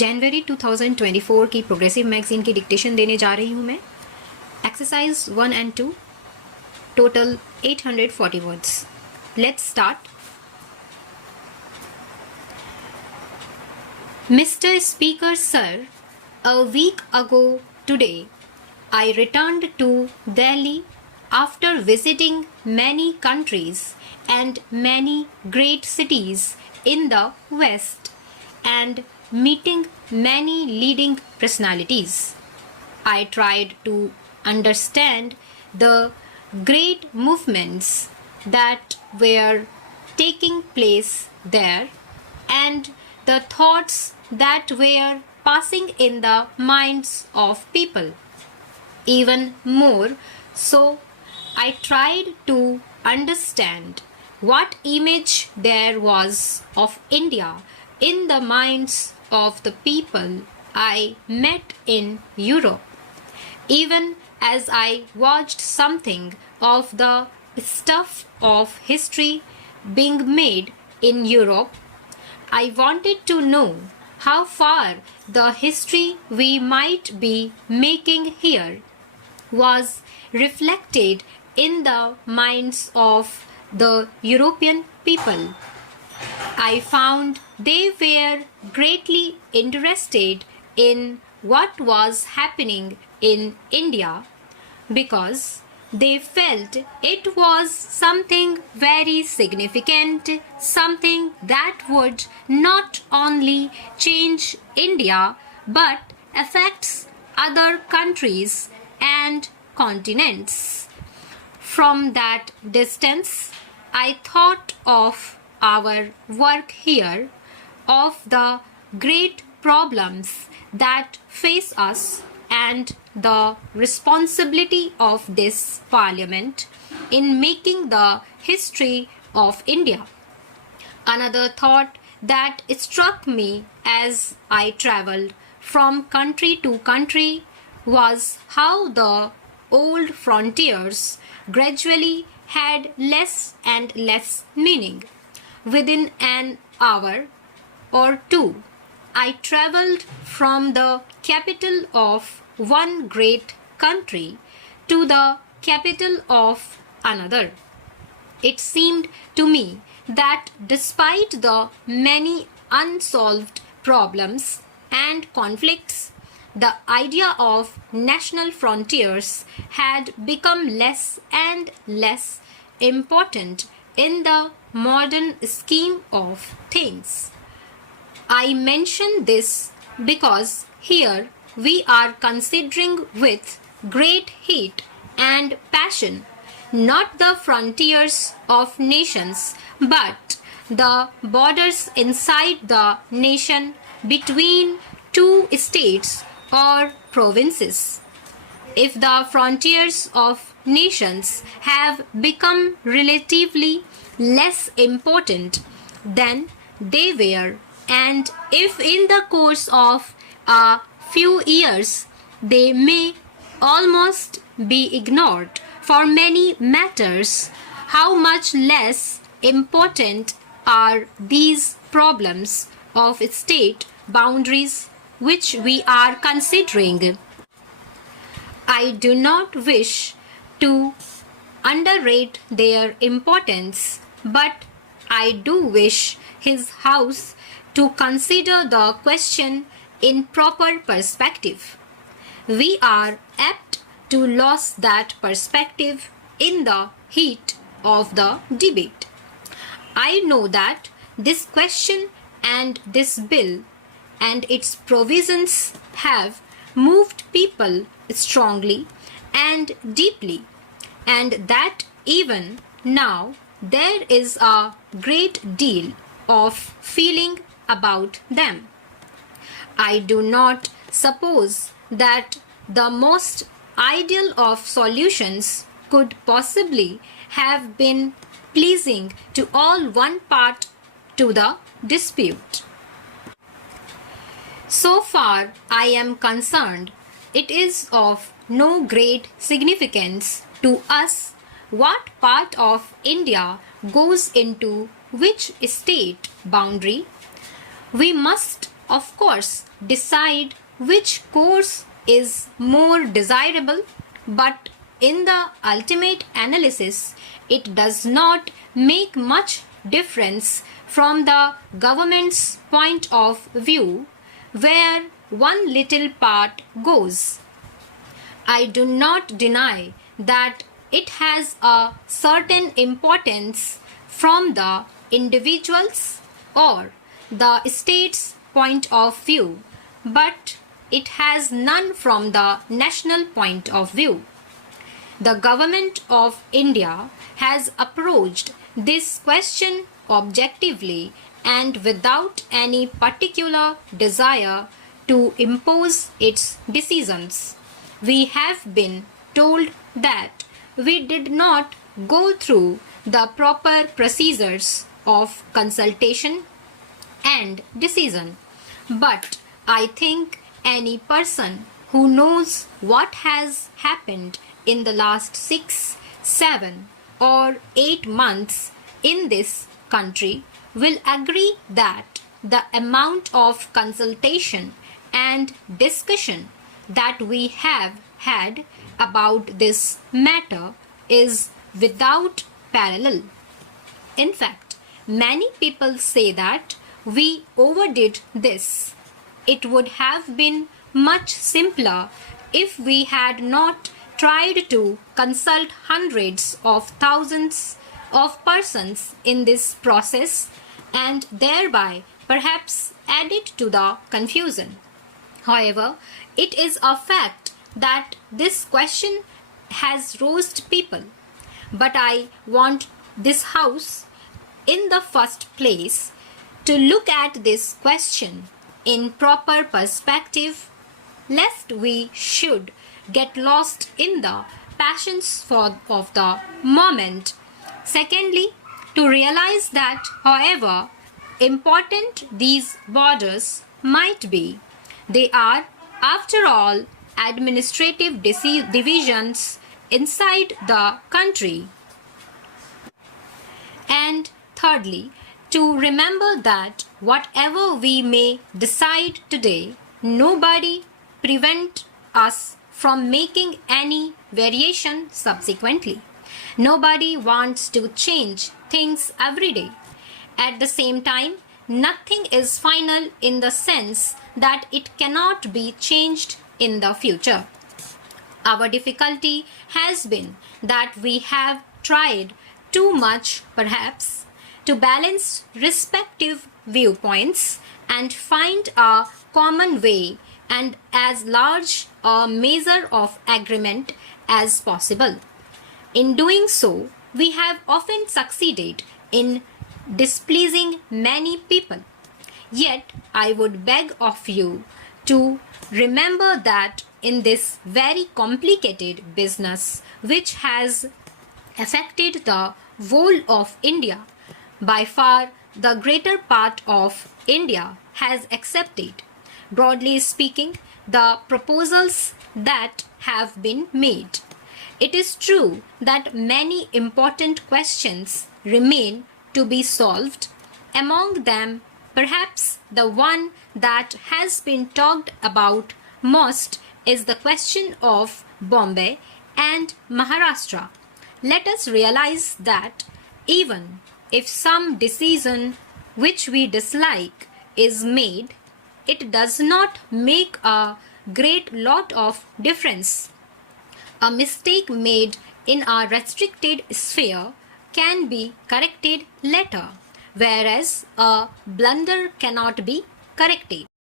जनवरी 2024 की progressive magazine की dictation देने जा रही हूँ मैं. Exercise 1 and 2, total 840 words. Let's start. Mr. Speaker Sir, a week ago today, I returned to Delhi after visiting many countries and many great cities in the West and meeting many leading personalities. I tried to understand the great movements that were taking place there and the thoughts that were passing in the minds of people. Even more so, I tried to understand what image there was of India in the minds of the people I met in Europe. Even as I watched something of the stuff of history being made in Europe, I wanted to know how far the history we might be making here was reflected in the minds of the European people. I found they were greatly interested in what was happening in India because they felt it was something very significant, something that would not only change India but affects other countries and continents. From that distance, I thought of our work here, of the great problems that face us and the responsibility of this parliament in making the history of India. Another thought that struck me as I traveled from country to country was how the old frontiers gradually had less and less meaning. Within an hour or two, I traveled from the capital of one great country to the capital of another. It seemed to me that despite the many unsolved problems and conflicts, the idea of national frontiers had become less and less important in the modern scheme of things. I mention this because here we are considering with great heat and passion not the frontiers of nations but the borders inside the nation between two states or provinces. If the frontiers of nations have become relatively less important than they were, and if in the course of a few years they may almost be ignored for many matters, how much less important are these problems of state boundaries which we are considering? I do not wish to underrate their importance, but I do wish his house to consider the question in proper perspective. We are apt to lose that perspective in the heat of the debate. I know that this question and this bill and its provisions have moved people strongly and deeply, and that even now there is a great deal of feeling about them. I do not suppose that the most ideal of solutions could possibly have been pleasing to all one part to the dispute. So far I am concerned, it is of no great significance to us what part of India goes into which state boundary. We must of course, decide which course is more desirable, but in the ultimate analysis, it does not make much difference from the government's point of view where one little part goes. I do not deny that it has a certain importance from the individual's or the state's point of view, but it has none from the national point of view. The government of India has approached this question objectively and without any particular desire to impose its decisions. We have been told that we did not go through the proper procedures of consultation and decision. But I think any person who knows what has happened in the last 6, 7, or 8 months in this country will agree that the amount of consultation and discussion that we have had about this matter is without parallel. In fact, many people say that we overdid this. It would have been much simpler if we had not tried to consult hundreds of thousands of persons in this process and thereby perhaps added to the confusion. However, it is a fact that this question has roused people. But I want this house, in the first place, to look at this question in proper perspective, lest we should get lost in the passions of the moment. Secondly, to realize that however important these borders might be, they are, after all, administrative divisions inside the country. And thirdly, to remember that whatever we may decide today, nobody prevent us from making any variation subsequently. Nobody wants to change things every day. At the same time, nothing is final in the sense that it cannot be changed in the future. Our difficulty has been that we have tried too much, perhaps, to balance respective viewpoints and find a common way and as large a measure of agreement as possible. In doing so, we have often succeeded in displeasing many people. Yet, I would beg of you to remember that in this very complicated business which has affected the whole of India, by far the greater part of India has accepted, broadly speaking, the proposals that have been made. It is true that many important questions remain to be solved. Among them, perhaps the one that has been talked about most is the question of Bombay and Maharashtra. Let us realize that even if some decision which we dislike is made, it does not make a great lot of difference. A mistake made in a restricted sphere can be corrected later, whereas a blunder cannot be corrected.